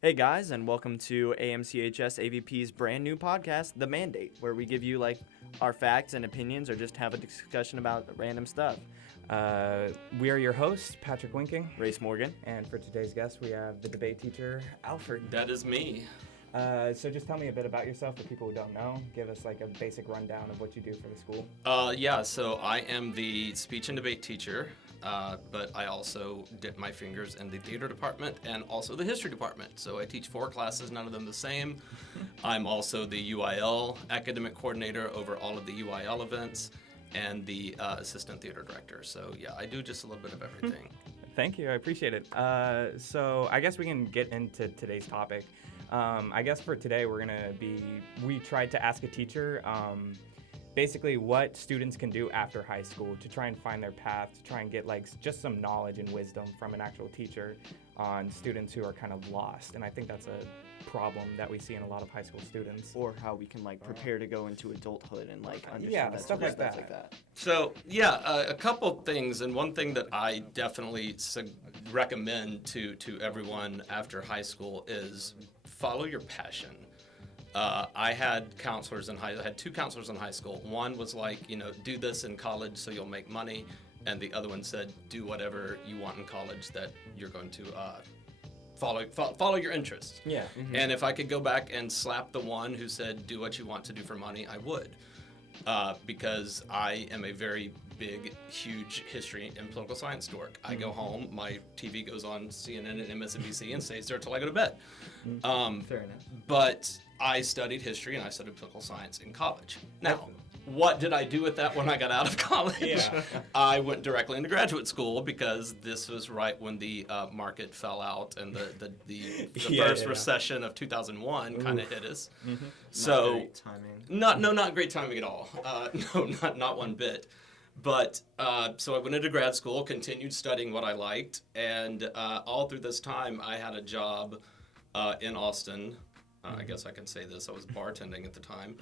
Hey guys, and welcome to AMCHS AVP's brand new podcast, The Mandate, where we give you our facts and opinions or just have a discussion about random stuff. We are your hosts, Patrick Winking. Race Morgan. And for today's guest, we have the debate teacher, Alfred. That is me. So just tell me a bit about yourself for people who don't know. Give us a basic rundown of what you do for the school. So I am the speech and debate teacher, but I also dip my fingers in the theater department and also the history department. So I teach 4 classes, none of them the same. I'm also the UIL academic coordinator over all of the UIL events and the assistant theater director. So yeah, I do just a little bit of everything. Thank you, I appreciate it. So I guess we can get into today's topic. I guess for today we tried to ask a teacher basically what students can do after high school to try and find their path, to try and get just some knowledge and wisdom from an actual teacher on students who are kind of lost. And I think that's a problem that we see in a lot of high school students. Or how we can prepare to go into adulthood and understand yeah, stuff like that. So yeah, a couple things, and one thing that I definitely recommend to everyone after high school is follow your passion. I had counselors I had 2 counselors in high school. One was do this in college so you'll make money, and the other one said, do whatever you want in college that you're going to follow your interests. Yeah. Mm-hmm. And if I could go back and slap the one who said, do what you want to do for money, I would. Because I am a very big, huge history and political science dork. I go home, my TV goes on CNN and MSNBC and stays there till I go to bed. Fair enough. But I studied history and I studied political science in college. Now, what did I do with that when I got out of college? Yeah. I went directly into graduate school because this was right when the market fell out and the first recession of 2001 kind of hit us. Mm-hmm. So, not great timing. Not great timing at all. No, not one bit. But so I went into grad school, continued studying what I liked, and all through this time I had a job in Austin. I guess I can say this. I was bartending at the time.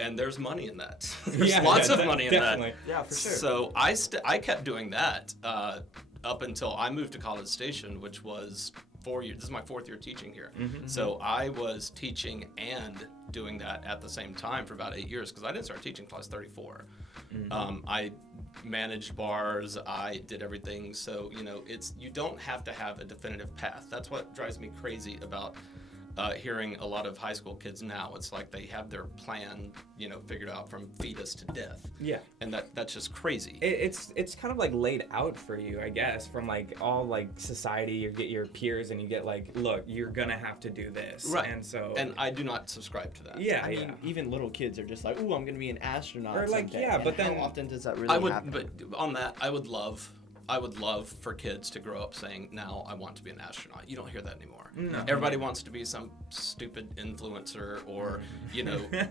And there's money in that. There's lots of money in definitely. that. Yeah, for sure. So I kept doing that up until I moved to College Station, which was 4 years. This is my 4th year teaching here. So I was teaching and doing that at the same time for about 8 years because I didn't start teaching until I was 34. I managed bars, I did everything. So, you don't have to have a definitive path. That's what drives me crazy about hearing a lot of high school kids now. It's like they have their plan, figured out from fetus to death. Yeah. And that's just crazy. It's kind of laid out for you, I guess, from all society. You get your peers and you get look, you're gonna have to do this. Right. And I do not subscribe to that. I mean, even little kids are just like, ooh, I'm going to be an astronaut Or someday. yeah, but then how often does that really happen? But on that, I would love for kids to grow up saying, now I want to be an astronaut. You don't hear that anymore. No. Everybody wants to be some stupid influencer or,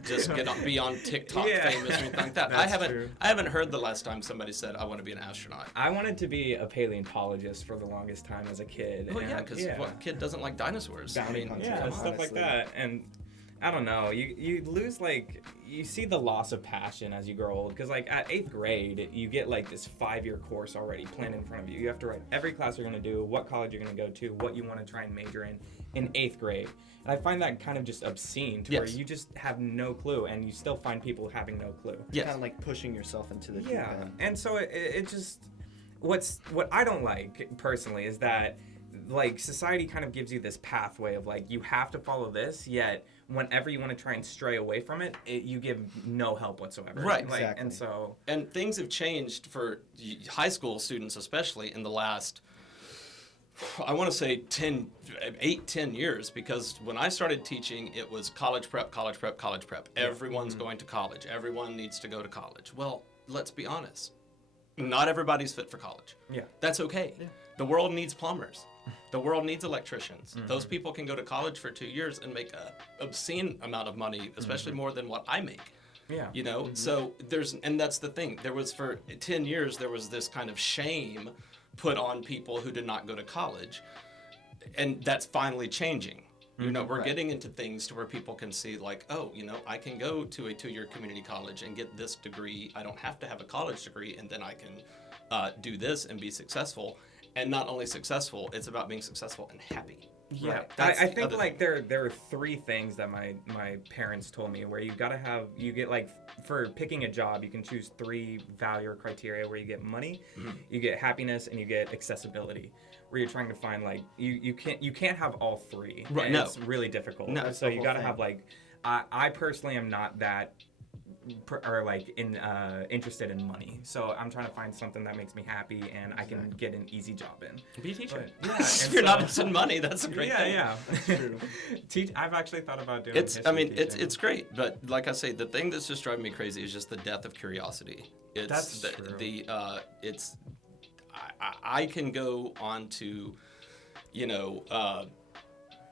just be on TikTok famous or anything like that. True. I haven't heard the last time somebody said, I want to be an astronaut. I wanted to be a paleontologist for the longest time as a kid. Well, yeah, because what kid doesn't like dinosaurs? Bounty hunter. Yeah, stuff like that. And I don't know, you lose you see the loss of passion as you grow old, because at 8th grade you get this 5-year course already planned in front of you. You have to write every class you're going to do, what college you're going to go to, what you want to try and major in 8th grade. And I find that kind of just obscene to where you just have no clue, and you still find people having no clue. Yes. Kind of pushing yourself into the deep end. And so it just what I don't like personally is that society kind of gives you this pathway of you have to follow this, yet whenever you want to try and stray away from it, you give no help whatsoever. Right. Exactly. And things have changed for high school students, especially in the last, I want to say 10 years, because when I started teaching, it was college prep. Everyone's going to college. Everyone needs to go to college. Well, let's be honest. Not everybody's fit for college. Yeah. That's okay. Yeah. The world needs plumbers. The world needs electricians. Those people can go to college for 2 years and make an obscene amount of money, especially more than what I make. Yeah. So and that's the thing. There was, for 10 years, there was this kind of shame put on people who did not go to college. And that's finally changing. We're getting into things to where people can see I can go to a 2-year community college and get this degree. I don't have to have a college degree, and then I can do this and be successful. And not only successful, it's about being successful and happy. Yeah, Right. That's I the think other like there are three things that my parents told me where you get like for picking a job you can choose three value or criteria where you get money, you get happiness, and you get accessibility. Where you're trying to find like you can't have all three. Right, And no. it's really difficult. No. That's So the you whole got to thing. have like I personally am not that interested in money. So I'm trying to find something that makes me happy and I can get an easy job in. Be a teacher. But, yeah, If and you're not so- interested in money, that's a great thing. yeah. True. I've actually thought about doing. It's history it's teaching. great, but like I say, the thing that's just driving me crazy is just the death of curiosity. It's That's the, true. It's I can go on to,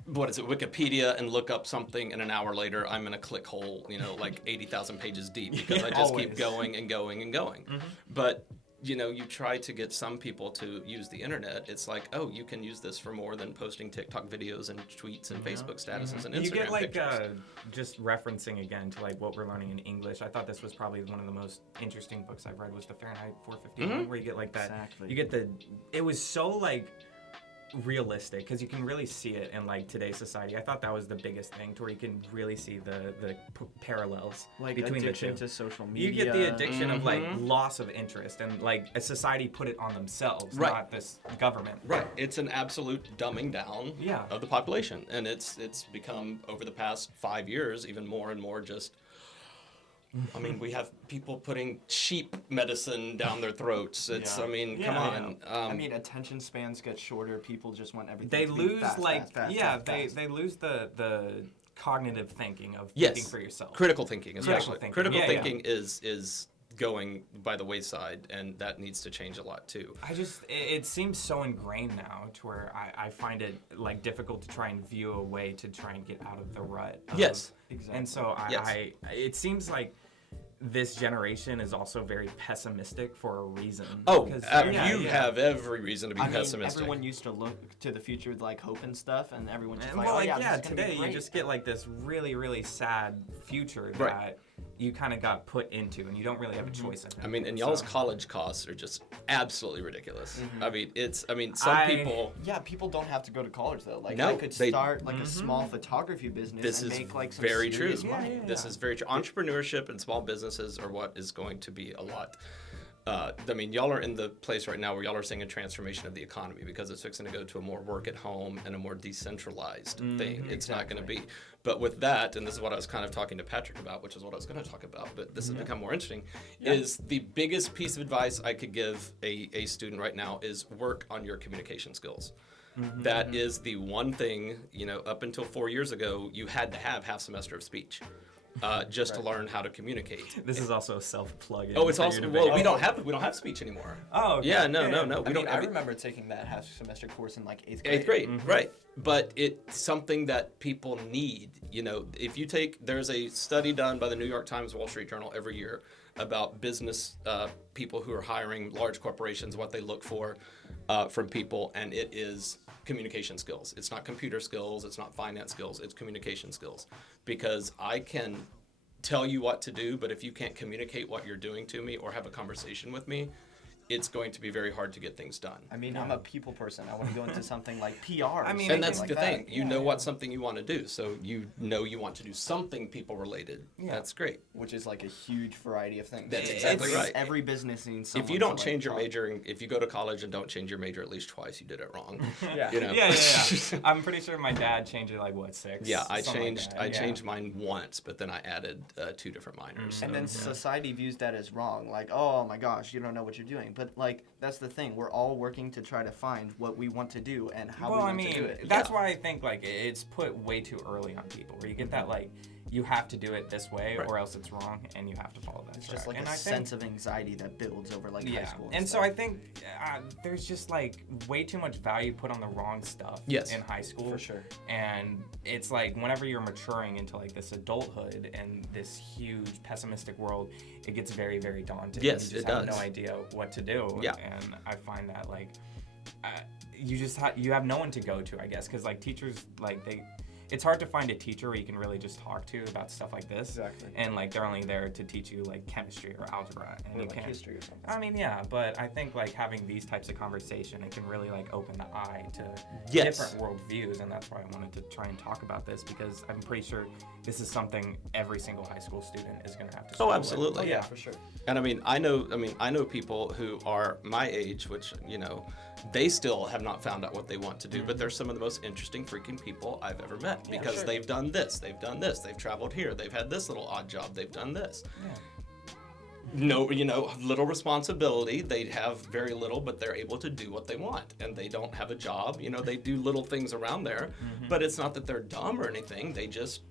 what is it, Wikipedia, and look up something, and an hour later I'm in a click hole, like 80,000 pages deep because I just keep Always. going and going and going. But you try to get some people to use the internet. It's like, oh, you can use this for more than posting TikTok videos and tweets and Facebook statuses and Instagram You get like pictures. just referencing again to like what we're learning in English. I thought this was probably one of the most interesting books I've read was the Fahrenheit 451, where you get like that. Exactly. You get it was so like realistic because you can really see it in like today's society. I thought that was the biggest thing, to where you can really see the parallels Like between the addiction two. to social media. You get the addiction of like loss of interest, and like a society put it on themselves, Right. not this government. Right. It's an absolute dumbing down Yeah. of the population. And it's become, over the past 5 years, even more and more just, I mean, we have people putting sheep medicine down their throats. It's, Yeah. I mean, Yeah, come I on. I mean, attention spans get shorter. People just want everything. They to be lose fast, like fast, fast, yeah, fast, they fast. they lose the cognitive thinking of Yes. thinking for yourself. critical thinking, Critical especially. thinking. Critical Yeah, yeah. thinking is going by the wayside, and that needs to change a lot too. It seems so ingrained now to where I find it like difficult to try and view a way to try and get out of the rut. Yes. Exactly. And so Yes. it seems like this generation is also very pessimistic for a reason. Oh, Because- you have every reason to be I mean, pessimistic. everyone used to look to the future with like hope and stuff, and everyone just And like, well, oh like, yeah, yeah, this is gonna be today you great. just get like this really, really sad future Right. that you kind of got put into, and you don't really have a choice in it. I mean, and y'all's So- college costs are just absolutely ridiculous. I mean, I- people. Yeah, people don't have to go to college though. Like No, I could they- start like a small photography business This and is make like some very true. serious money. This is very true. Entrepreneurship and small businesses are what is going to be a lot. I mean, y'all are in the place right now where y'all are seeing a transformation of the economy because it's fixing to go to a more work at home and a more decentralized thing. It's not going to be. But with that, and this is what I was kind of talking to Patrick about, which is what I was going to talk about, but this has become more interesting, is the biggest piece of advice I could give a student right now is work on your communication skills. That is the one thing, up until 4 years ago, you had to have half semester of speech. Just to learn how to communicate. This is also a self-plug. Oh, it's also we don't have speech anymore. Oh, okay. Yeah, no. I We mean, don't. I remember taking that half semester course in like eighth grade. Eighth grade, right? But it's something that people need. If you there's a study done by the New York Times, Wall Street Journal every year about business people who are hiring large corporations, what they look for from people, and it is communication skills. It's not computer skills. It's not finance skills. It's communication skills. Because I can tell you what to do, but if you can't communicate what you're doing to me or have a conversation with me, it's going to be very hard to get things done. I mean, I'm a people person. I want to go into something like PR. I mean, And that's like the that. thing. You know what's something you want to do, so you want to do something people related. Yeah. That's great. Which is like a huge variety of things. That's It's- exactly it's- right. Every business needs someone If you don't to, like, change your talk. major, if you go to college and don't change your major at least twice, you did it wrong. Yeah. Yeah. I'm pretty sure my dad changed it like 6. Yeah, I Something like changed. that, I yeah. changed mine once, but then I added 2 different minors. And then society views that as wrong. Like, oh my gosh, you don't know what you're doing. But like, that's the thing. We're all working to try to find what we want to do and how we Well, I want mean, to do it. that's why I think like it's put way too early on people, where you get that like you have to do it this way Right. or else it's wrong, and you have to follow that. It's just track. like and a I think- sense of anxiety that builds over like high school. And so stuff. I think there's just like way too much value put on the wrong stuff Yes. in high school. For sure. And it's like whenever you're maturing into like this adulthood and this huge pessimistic world, it gets very, very daunting. Yes, you just it have does. no idea what to do. Yeah. And I find that like you have no one to go to, I guess, because like teachers like it's hard to find a teacher where you can really just talk to about stuff like this. Exactly. And like they're only there to teach you like chemistry or algebra, and Or you like can't. history or something. I mean, yeah, but I think like having these types of conversation, it can really like open the eye to Yes. different worldviews, and that's why I wanted to try and talk about this, because I'm pretty sure this is something every single high school student is going to have to. Oh, struggle with. absolutely. Oh yeah, for sure. And I know people who are my age, which, they still have not found out what they want to do, but they're some of the most interesting freaking people I've ever met, because sure. they've done this, they've traveled here, they've had this little odd job, they've done this. No, little responsibility. They have very little, but they're able to do what they want, and they don't have a job. They do little things around there, but it's not that they're dumb or anything. They just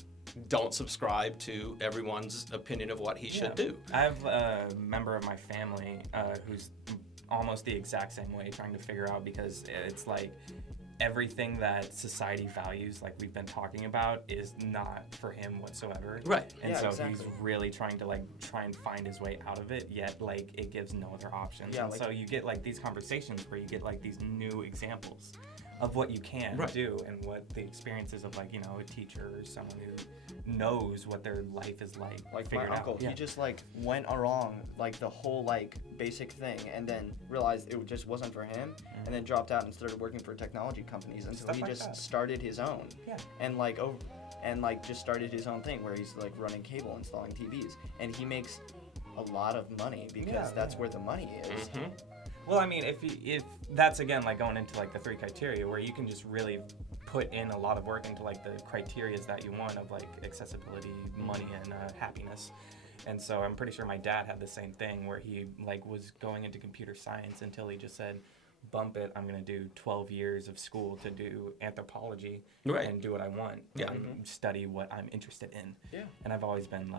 don't subscribe to everyone's opinion of what he should do. I have a member of my family who's almost the exact same way, trying to figure out, because it's like everything that society values, like we've been talking about, is not for him whatsoever. Right. And Yeah, so exactly. he's really trying to try and find his way out of it, yet like it gives no other options. Yeah, and like- so you get like these conversations where you get like these new examples of what you can Right. do, and what the experiences of like, a teacher or someone who knows what their life is like Like my figured uncle, out. he just went along the whole basic thing, and then realized it just wasn't for him, and then dropped out and started working for technology companies until Stuff he like just that. started his own. Yeah. And just started his own thing where he's running cable, installing TVs, and he makes a lot of money because that's where the money is. Well, I mean, if that's again like going into like the 3 criteria where you can just really put in a lot of work into like the criterias that you want of like accessibility, money, and happiness. And so I'm pretty sure my dad had the same thing where he was going into computer science until he just said, bump it, I'm going to do 12 years of school to do anthropology Right. and do what I want. Yeah. And study what I'm interested in. Yeah. And I've always been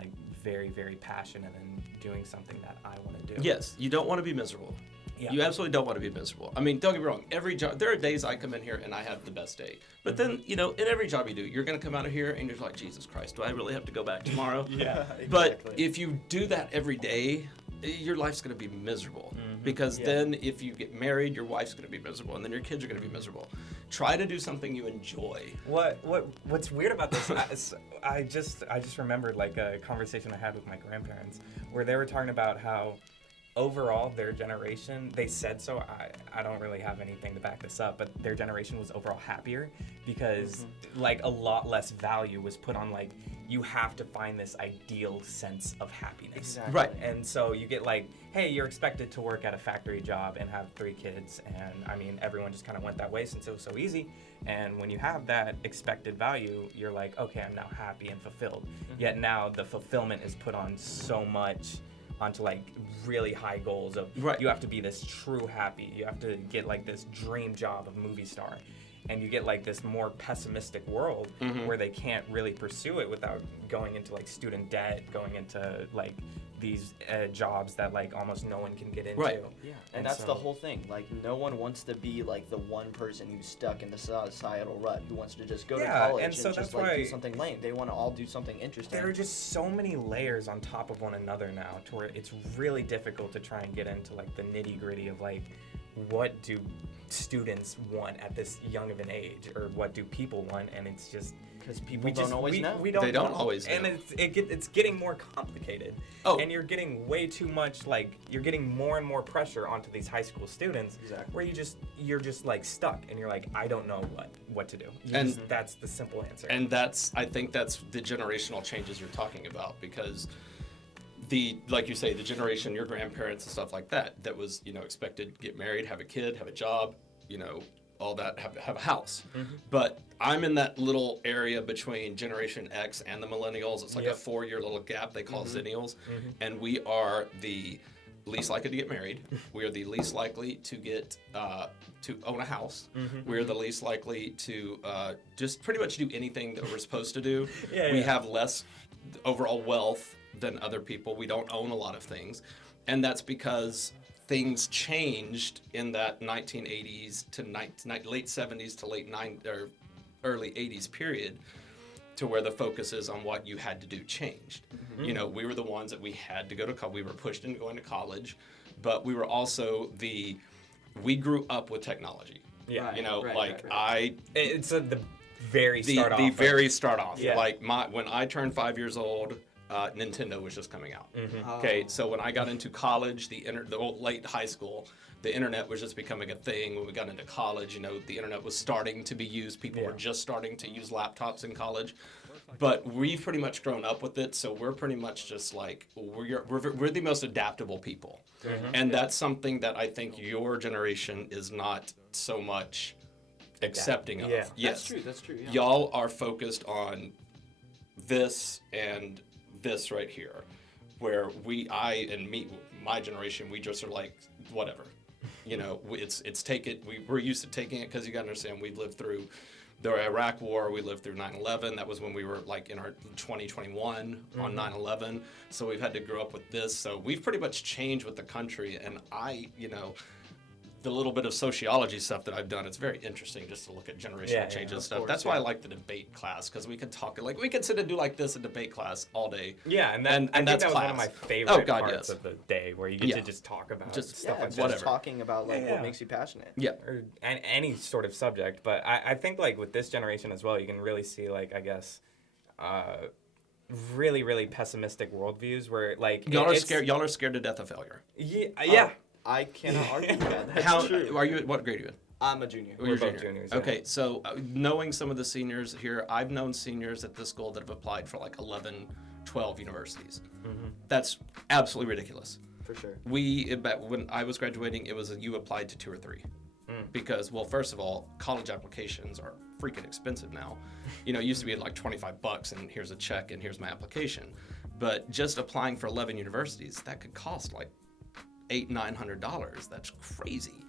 very, very passionate in doing something that I want to do. Yes, you don't want to be miserable. Yeah. You absolutely don't want to be miserable. I mean, don't get me wrong. Every job, there are days I come in here and I have the best day. But then, in every job you do, you're going to come out of here and you're like, Jesus Christ, do I really have to go back tomorrow? Yeah, But exactly. if you do that every day, your life's going to be miserable. Because Yeah. then if you get married, your wife's going to be miserable, and then your kids are going to be miserable. Try to do something you enjoy. What's weird about this? I just remembered like a conversation I had with my grandparents where they were talking about how overall their generation, they said so, I don't really have anything to back this up, but their generation was overall happier because like a lot less value was put on like you have to find this ideal sense of happiness. Exactly. Right. And so you get like, hey, you're expected to work at a factory job and have 3 kids. And I mean, everyone just kind of went that way since it was so easy. And when you have that expected value, you're like, okay, I'm now happy and fulfilled. Yet now the fulfillment is put on so much onto like really high goals of Right. you have to be this true happy. You have to get like this dream job of movie star. And you get like this more pessimistic world where they can't really pursue it without going into like student debt, going into like these jobs that like almost no one can get into. Right. Yeah, and that's the whole thing. Like, no one wants to be like the one person who's stuck in the societal rut who wants to just go to Yeah, college and so just that's like why do something lame. They want to all do something interesting. There are just so many layers on top of one another now to where it's really difficult to try and get into like the nitty gritty of like what do students want at this young of an age, or what do people want, and it's just because people don't always know. We don't They don't know. always and know. it's getting more complicated. Oh. And you're getting way too much, like you're getting more and more pressure onto these high school students. Exactly. Where you're just like stuck, and you're like, I don't know what to do. And- that's the simple answer. And I think that's the generational changes you're talking about, because like you say, the generation, your grandparents and stuff like that was, expected to get married, have a kid, have a job, all that, have a house. But I'm in that little area between Generation X and the millennials. It's like a 4-year little gap they call zennials. And we are the least likely to get married. We are the least likely to get to own a house. We're the least likely to just pretty much do anything that we're supposed to do. We have less overall wealth than other people. We don't own a lot of things. And that's because things changed in that 1980s to late 70s to late early 80s period, to where the focus is on what you had to do changed. We were the ones that we had to go to college. We were pushed into going to college, but we were also we grew up with technology. Yeah. Right. Right. it's the very start off. The very start off. Yeah. Like when I turned 5 years old, Nintendo was just coming out. Okay, so when I got into college, the old late high school, the internet was just becoming a thing. When we got into college, you know, the internet was starting to be used. People were just starting to use laptops in college. But we've pretty much grown up with it, so we're pretty much just like, we're the most adaptable people. And that's something that I think your generation is not so much accepting of. Yeah. Yes. That's true. Yeah. Y'all are focused on this and this right here, where my generation, we just are like, whatever. You know, we're used to taking it, because you got to understand, we lived through the Iraq War, we lived through 9/11. That was when we were like in our 2021 on 9/11. So we've had to grow up with this. So we've pretty much changed with the country. And the little bit of sociology stuff that I've done, it's very interesting just to look at generational changes and stuff. That's why I like the debate class, because we could talk, like we could sit and do like this in debate class all day. Yeah, and I think that's that was class. one of my favorite parts yes. of the day, where you get to just talk about stuff like just that. talking about like what makes you passionate. Yeah. And any sort of subject. But I think like with this generation as well, you can really see like, I guess, really, really pessimistic worldviews where like Y'all are scared to death of failure. Yeah. I cannot argue with that. That's How true. are you? What grade are you in? I'm a junior. You're both juniors, yeah. Okay, so knowing some of the seniors here, I've known seniors at this school that have applied for like 11, 12 universities. That's absolutely ridiculous. For sure. When I was graduating, it was you applied to 2 or 3. Because, well, first of all, college applications are freaking expensive now. You know, it used to be like $25 and here's a check and here's my application. But just applying for 11 universities, that could cost like $800-900. That's crazy.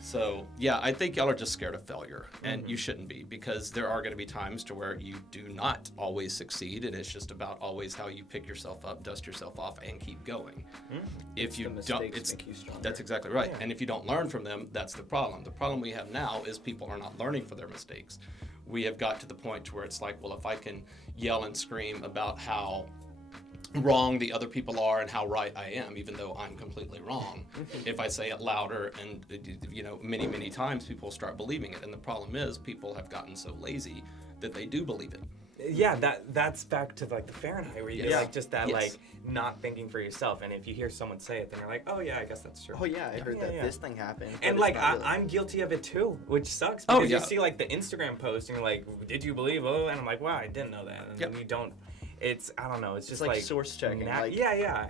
So yeah, I think y'all are just scared of failure, and you shouldn't be, because there are going to be times to where you do not always succeed, and it's just about always how you pick yourself up, dust yourself off, and keep going. If you don't, make you stronger. that's exactly right. And if you don't learn from them, that's the problem. The problem we have now is people are not learning from their mistakes. We have got to the point to where it's like, well, if I can yell and scream about how wrong the other people are and how right I am, even though I'm completely wrong. If I say it louder and, you know, many, many times, people start believing it. And the problem is people have gotten so lazy that they do believe it. Yeah, that's back to like the Fahrenheit, where you get like just that like not thinking for yourself. And if you hear someone say it, then you're like, oh yeah, I guess that's true. Oh yeah, I heard that this thing happened. And like I'm guilty of it too, which sucks, because you see like the Instagram post and you're like, did you believe? Oh, and I'm like, wow, I didn't know that. And then you don't. It's, I don't know, it's just like source checking. Like,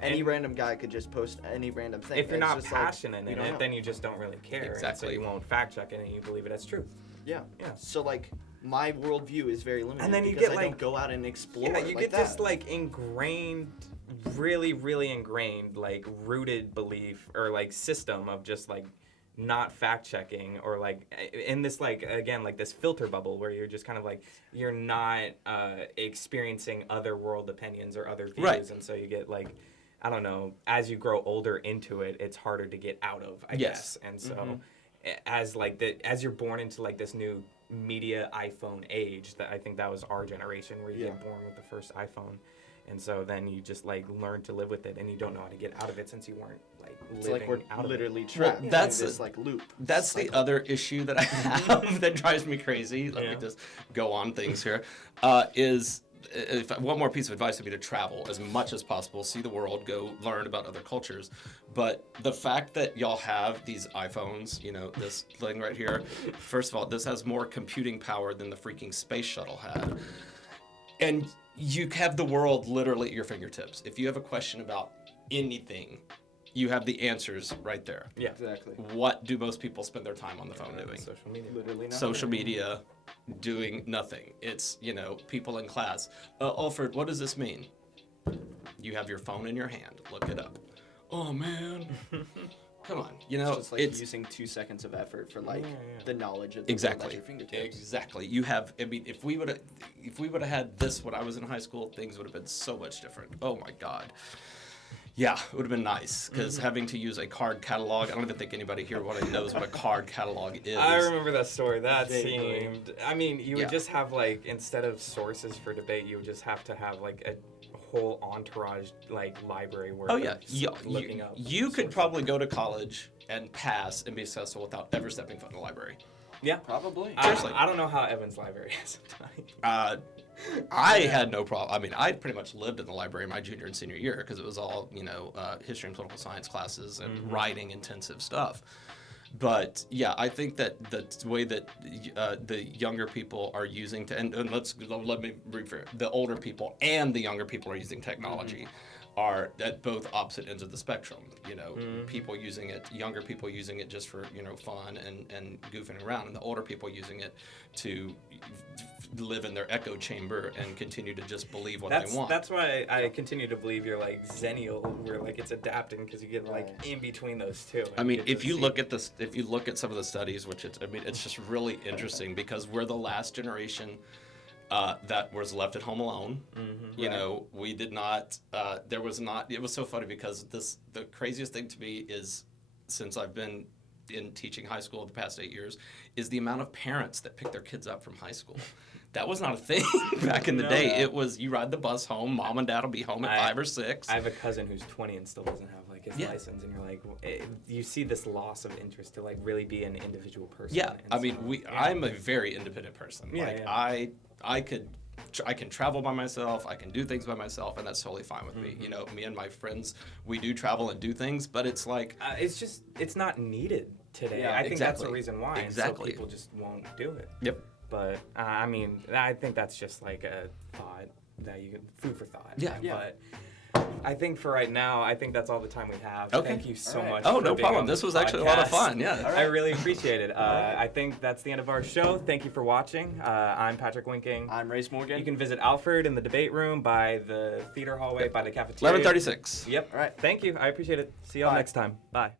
any and random guy could just post any random thing. If you're not just passionate like, in it, then you just don't really care. Exactly. And so you won't fact check it and you believe it as truth. Yeah. Yeah. So like my worldview is very limited. And then you because get I like don't go out and explore. Yeah, you like get this like ingrained, really, really ingrained, like rooted belief or like system of just like not fact checking, or like in this like, again, like this filter bubble where you're just kind of like, you're not experiencing other world opinions or other views, and so you get like, I don't know, as you grow older into it, it's harder to get out of, I guess. And so as you're born into like this new media iPhone age, that I think that was our generation, where you get born with the first iPhone. And so then you just like learn to live with it, and you don't know how to get out of it since you weren't like it's living like we're out literally of it. trapped. Well, that's in this like loop. That's the other issue that I have that drives me crazy. Let me just go on things here. One more piece of advice would be to travel as much as possible, see the world, go learn about other cultures. But the fact that y'all have these iPhones, you know, this thing right here, first of all, this has more computing power than the freaking space shuttle had. And you have the world literally at your fingertips. If you have a question about anything, you have the answers right there. Yeah, Exactly. What do most people spend their time on the phone doing? social media. Literally nothing. Social media, doing nothing. It's, you know, people in class. Alfred, what does this mean? You have your phone in your hand. Look it up. Oh, man. Come on. You know, It's just like using 2 seconds of effort for like the knowledge of the world at your fingertips. Exactly. You have, I mean, if we would have had this when I was in high school, things would have been so much different. Oh my God. Yeah, it would have been nice, because having to use a card catalog, I don't even think anybody here knows what a card catalog is. I remember that story. That seemed, I mean, you would Yeah. just have like, instead of sources for debate, you would just have to have like a whole entourage like library worth of looking up. You could probably go to college and pass and be successful without ever stepping foot in the library. Yeah. Probably. Seriously. I don't know how Evan's library is. I had no problem. I mean, I pretty much lived in the library my junior and senior year because it was all, history and political science classes and writing intensive stuff. But yeah, I think that the way that the younger people are using and let me rephrase, the older people and the younger people are using technology are at both opposite ends of the spectrum. People using it, younger people using it just for fun and goofing around, and the older people using it to live in their echo chamber and continue to just believe what they want. That's why I continue to believe you're like Zennial, where like it's adapting because you get like in between those two. I mean, if you look at some of the studies, it's just really interesting because we're the last generation that was left at home alone. We did not. There was not. It was so funny because the craziest thing to me is, since I've been in teaching high school the past 8 years, is the amount of parents that pick their kids up from high school. That was not a thing back in the day. It was you ride the bus home, mom and dad will be home at 5 or 6. I have a cousin who's 20 and still doesn't have like his license, and you're like, you see this loss of interest to like really be an individual person. Yeah, I'm a very independent person. I can travel by myself. I can do things by myself, and that's totally fine with me. Me and my friends, we do travel and do things, but it's like it's not needed today. Yeah, I think that's the reason why. Exactly. And so people just won't do it. Yep. But I think that's just like a thought that you can food for thought. Yeah. But I think for right now, I think that's all the time we have. Okay. Thank you so much. Oh, for no being problem. on This was actually a lot of fun. Yeah. I really appreciate it. I think that's the end of our show. Thank you for watching. I'm Patrick Winking. I'm Race Morgan. You can visit Alfred in the debate room by the theater hallway by the cafeteria. 1136. Yep. All right. Thank you. I appreciate it. See y'all next time. Bye.